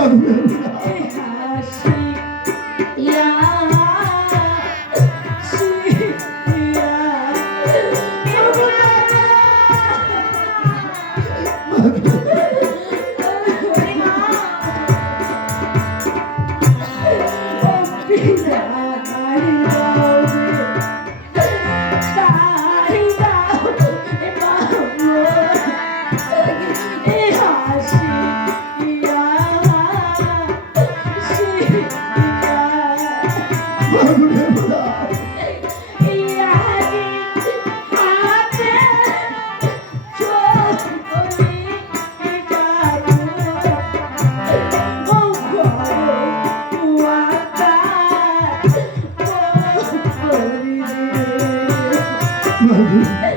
Obrigado, meu Deus. மகிழ்ச்சி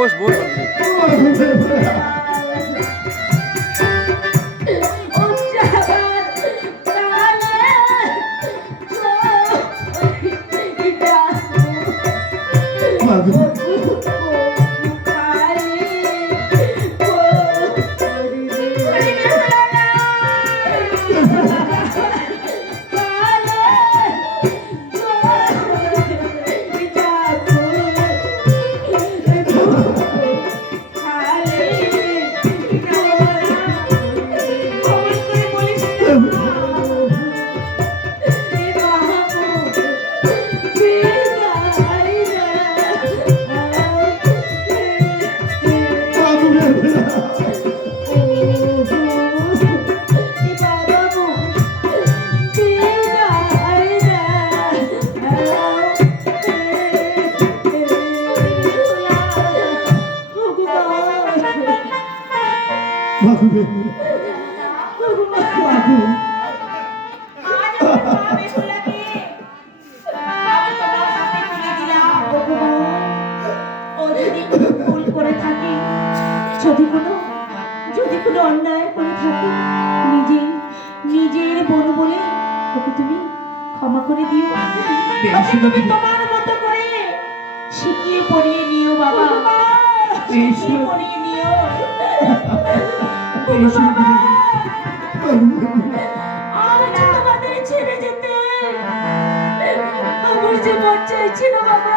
বস বস। ক্ষমা করে দিও। তুমি তোমার মতো করে শিখিয়ে পড়িয়ে নিও বাবা। শিখিয়ে পড়িয়ে নিও। ছেড়ে যেতে আমার যে মন চাইছিল বাবা।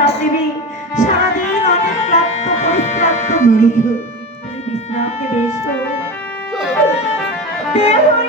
বিশ্রাম নেবে সারাদিন অনেক ক্লান্ত পরিশ্রান্ত মেনকা তুমি বিশ্রাম নেবে এসো দেহুলা